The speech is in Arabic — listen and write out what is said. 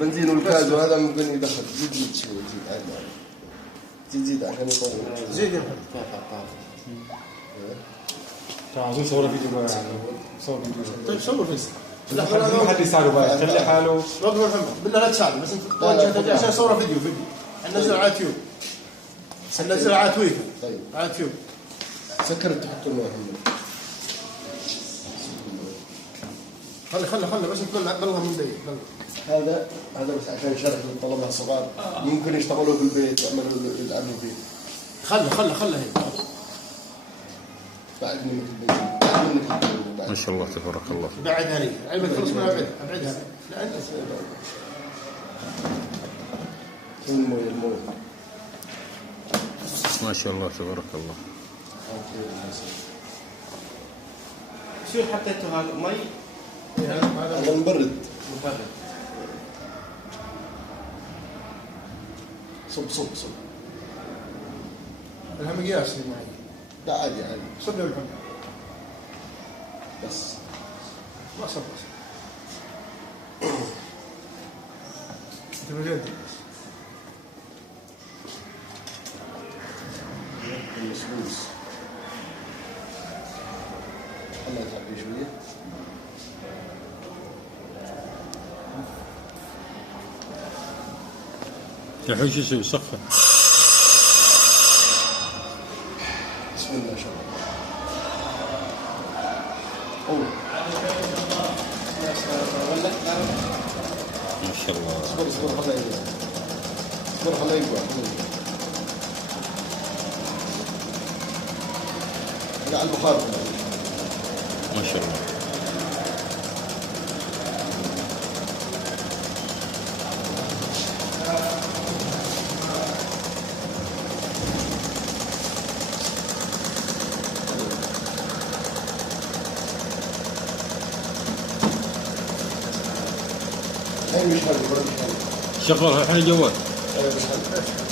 بنزين والغاز وهذا ممكن يدخل. زيد شوي، زيد عادي. زيد عشان يطول. زيد يا محمد. عاوزين صورة فيديو بقى يعني. صور فيديو. طيب صور فيديو. ما حد يساعده بقى، خلي حاله. وقف محمد، بالله لا تساعده، بس انت عشان صوره فيديو. ننزل على يوتيوب. ننزل على تويتر. طيب. على يوتيوب. سكر تحط له محمد. خلي بس نطلعها من دقيقة. هذا بس عشان شرح للطلبة الصغار ممكن يشتغلوا في البيت ويعملوا يلعبوا فيه. خلي هي. بعد منك البيت. ما شاء الله تبارك الله. بعدها لي، علمك خلص من ابعدها. لا انت المويه. ما شاء الله تبارك الله. شو حطيتوا هذا مي؟ هذا مبرد. صب. الهم قياس معي. لا عادي. صب له الحمد. بس. ما صب. انت بجد. المسلوس. خلنا تعبي شوية. الحين شو يسوي سقفه؟ بسم الله ما شاء الله. ما شاء الله. اصبر خليه يقوى. على البخار. ما شاء الله. هاي مش حلو. شغل الحين الجوال. مش حلو.